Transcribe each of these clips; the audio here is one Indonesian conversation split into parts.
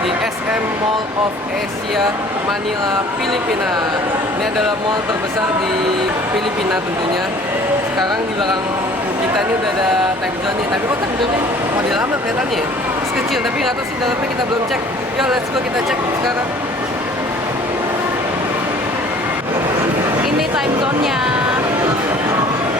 di SM Mall of Asia, Manila, Filipina. Ini adalah mall terbesar di Filipina tentunya. Sekarang di belakang kita ini udah ada time zone nih, tapi kok time zone-nya model lama kelihatannya ya? Terus kecil, tapi nggak tahu sih dalamnya, kita belum cek. Yo, let's go, kita cek sekarang. Ini time zone-nya.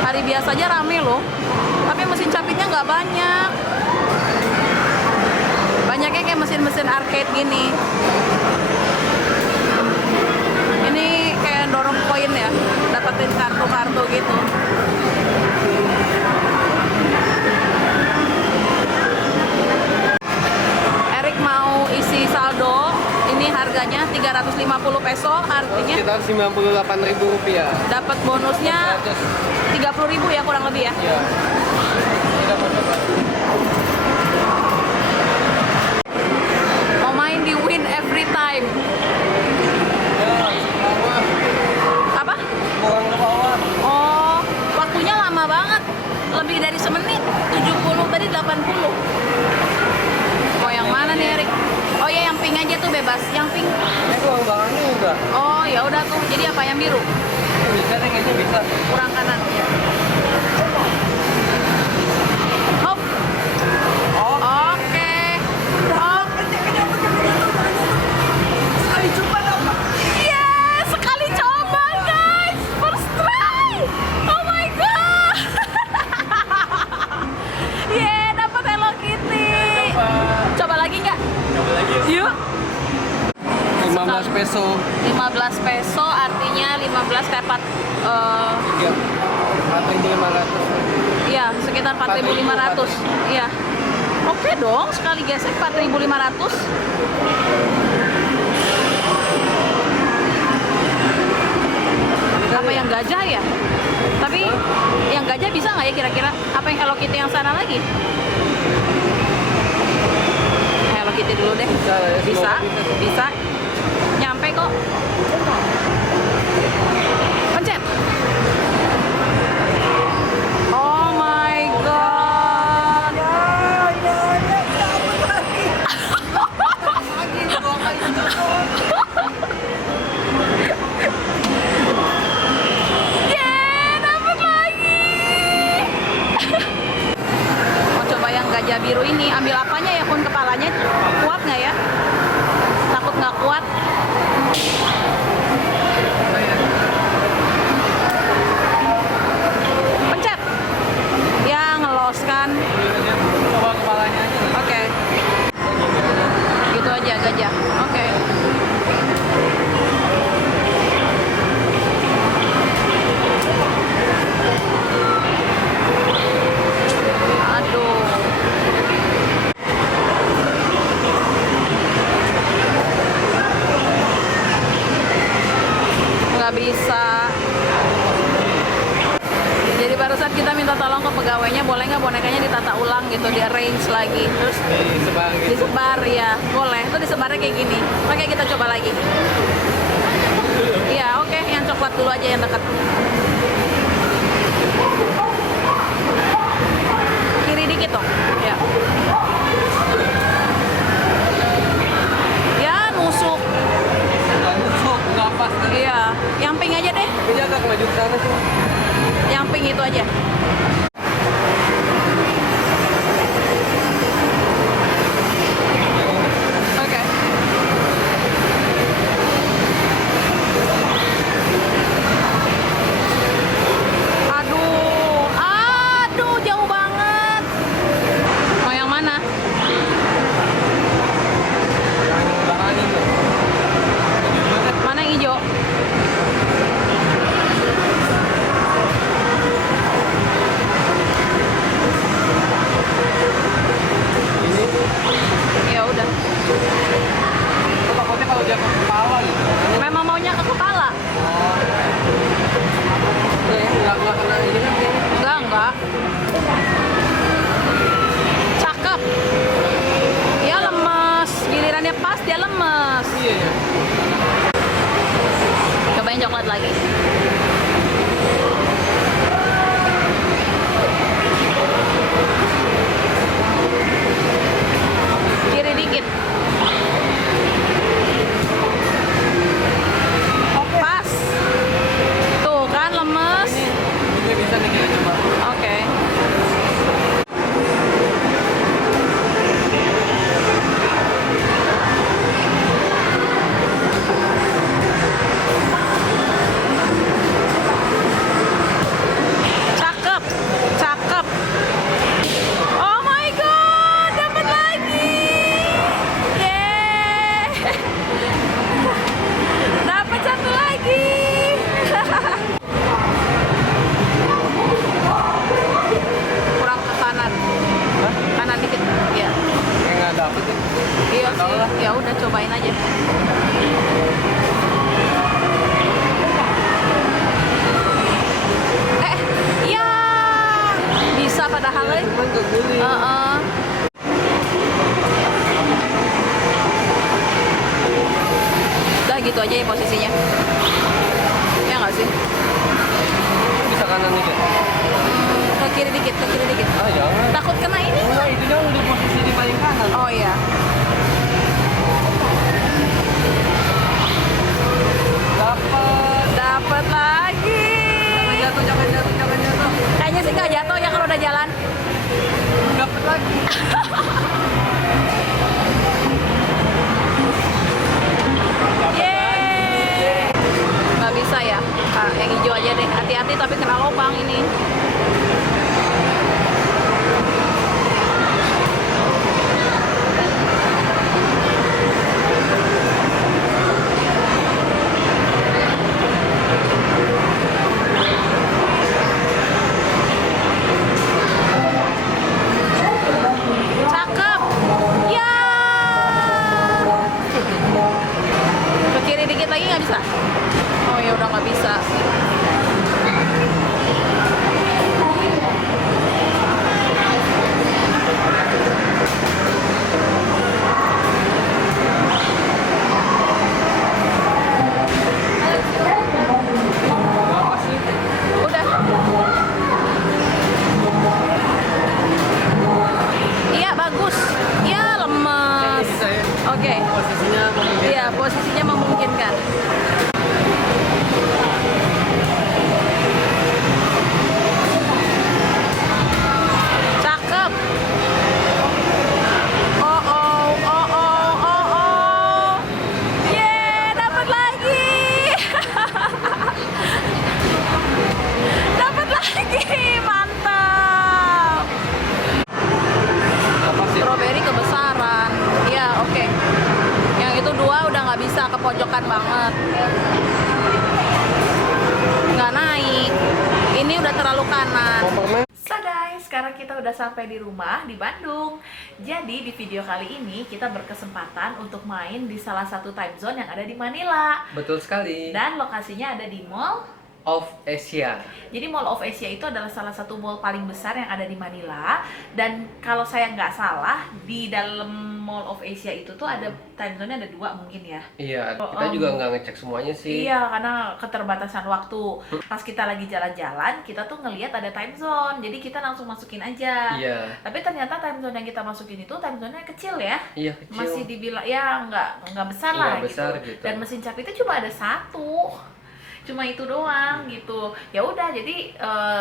Hari biasa aja rame loh, tapi mesin capitnya nggak banyak. Banyaknya kayak mesin-mesin arcade gini. Ini kayak dorong koin ya, dapetin kartu-kartu gitu. Erik mau isi saldo, ini harganya 350 peso, artinya Sekitar 98.000 rupiah. dapat bonusnya 30.000 ya kurang lebih ya. Iya. Tidak apa-apa. Mau main di win every time. Apa? Kurang ke bawah. Oh, waktunya lama banget. Lebih dari semenit. 70 tadi 80. Mau yang mana nih, Erik? Oh ya, yang pink aja tuh bebas. Yang pink. Ini kurang bawahnya enggak? Oh, ya udah tuh. Jadi apa yang biru? Bisa deh, kayaknya bisa. Kurang kanan. Ya. Hop. Oke. Hop. Sekali coba dong. Yes, sekali coba guys, first try. Oh my god. Yeah, dapat Hello Kitty. Coba lagi nggak? Coba lagi yuk. Yuk. 15 peso. 15 peso artinya 15 kayak 4.500. iya, sekitar 4.500. Iya. Oke dong, sekali gesek 4.500. Apa yang gajah ya? Tapi yang gajah bisa nggak ya kira-kira? Apa yang Hello Kitty yang sana lagi? Hello Kitty dulu deh. Bisa lah ya, Bisa, semoga bisa. Nyampe kok. Pencet. Oh my god. Yeah, dapat lagi. Mau coba yang gajah biru ini, ambil apanya ya, Kun? Kepalanya kuat nggak ya? Takut nggak kuat. Pencet. Ya, ngeloskan. Coba kepalanya aja. Oke. Gitu aja gajah. Oke. Aduh. Nggak bisa. Jadi barusan kita minta tolong ke pegawainya, boleh nggak bonekanya ditata ulang gitu, di arrange lagi, terus Disebar gitu. disebar ya, boleh. Itu disebarnya kayak gini. Oke, kita coba lagi. Iya, oke, yang coklat dulu aja yang dekat. Kiri dikit dong. Ya. Ya, nusuk. Nggak pas. Iya, yang pink aja deh. Ini agak maju ke sana sih. Yang pink itu aja. Oke. Aduh, aduh, jauh banget. Mau yang mana? Yang belakang ini. Mana yang hijau? Ini Ya udah. takutnya kalau dia ke kepala gitu. Memang maunya ke kepala? Nggak kena ini kan kayaknya. Enggak. Cakep. Ya lemes. Gilirannya pas dia lemes. Iya ya. Cobain coklat lagi. Kiri dikit. bisa nih kita coba. Oke. Cakep, cakep. Oh my god, dapat lagi. Yeay. Dapat satu lagi. Kurang ke kanan. Kanan dikit. Iya. Kayak nggak dapet tuh. Iya Nggak tahu sih. lah. Ya udah cobain aja. Ya. Bisa padahal Ya, cuman keguling. Heeh. Udah gitu aja ya posisinya. Ya nggak sih? Bisa kanan dikit. Ke kiri dikit, ke kiri dikit. Ah jangan. Takut kena ini? Enggak, itu dong udah posisi di paling kanan. Oh iya. Dapat. Dapat lagi. Jangan jatuh, jangan jatuh, jangan jatuh. Kayaknya sih nggak jatuh ya kalau udah jalan. Dapat lagi. Yeay. Nggak bisa ya. Ah, yang hijau aja deh. Hati-hati tapi kena lubang ini. Cakep. Ya. Ke kiri dikit lagi nggak bisa? Oh ya udah nggak bisa. Berapa sih? Udah. Iya bagus. Iya lemas. Bisa ya. Oke. Posisinya memungkinkan. Iya posisinya memungkinkan. Cakep. Oh oh oh oh oh oh. Yeay dapat lagi. Dapat lagi. Mantap. Apa sih? Strawberry kebesaran. Iya, oke. Yang itu dua udah nggak bisa, ke pojokan banget. Nggak naik. Ini udah terlalu kanan. Mau permen? So guys, sekarang kita udah sampai di rumah di Bandung. Jadi di video kali ini kita berkesempatan untuk main di salah satu time zone yang ada di Manila. Betul sekali. Dan lokasinya ada di Mall Of Asia. Jadi Mall of Asia itu adalah salah satu mall paling besar yang ada di Manila. Dan kalau saya nggak salah, di dalam Mall of Asia itu tuh ada time zone-nya ada dua mungkin ya. Iya, kita juga nggak ngecek semuanya sih. Iya, karena keterbatasan waktu. Pas kita lagi jalan-jalan, kita tuh ngelihat ada time zone. Jadi kita langsung masukin aja. Iya. Tapi ternyata time zone yang kita masukin itu time zone-nya kecil ya. Iya, kecil. Masih dibilang ya nggak besar lah Nggak besar gitu. gitu. Dan mesin cap itu cuma ada satu. Cuma itu doang gitu. Ya udah, jadi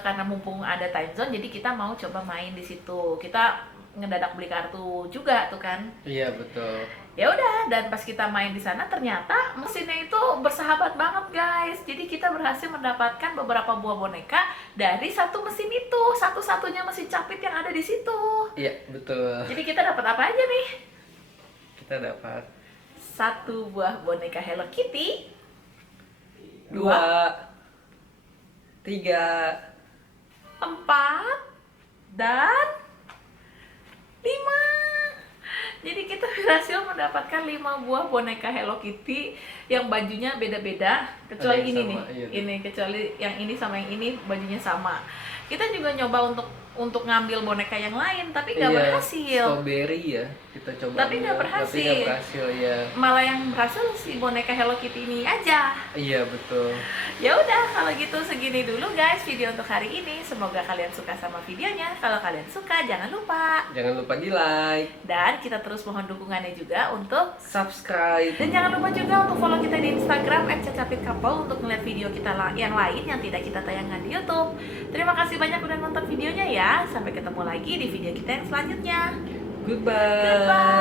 karena mumpung ada time zone, jadi kita mau coba main di situ. Kita ngedadak beli kartu juga tuh kan. Iya, betul. Ya udah, dan pas kita main di sana ternyata mesinnya itu bersahabat banget guys. Jadi kita berhasil mendapatkan beberapa buah boneka dari satu mesin itu, satu-satunya mesin capit yang ada di situ. Iya, betul. Jadi kita dapat apa aja nih? Kita dapat Satu buah boneka Hello Kitty, 2, 3, 4, dan 5. Jadi kita berhasil mendapatkan 5 buah boneka Hello Kitty yang bajunya beda-beda, kecuali Ada yang ini sama, nih. iya. Ini kecuali yang ini sama yang ini bajunya sama. Kita juga nyoba untuk untuk ngambil boneka yang lain, tapi nggak Iya, berhasil. strawberry ya kita coba. Tapi nggak ambil, berhasil. Tapi nggak berhasil ya. Malah yang berhasil si boneka Hello Kitty ini aja. Iya betul. Ya udah, kalau gitu segini dulu guys video untuk hari ini. Semoga kalian suka sama videonya. Kalau kalian suka, jangan lupa. Jangan lupa di like, Dan kita terus mohon dukungannya juga untuk. subscribe. Dan jangan lupa juga untuk follow kita di Instagram @cacapitcouple untuk melihat video kita yang lain yang tidak kita tayangkan di YouTube. Terima kasih banyak udah nonton videonya ya. Sampai ketemu lagi di video kita yang selanjutnya. Goodbye. Goodbye.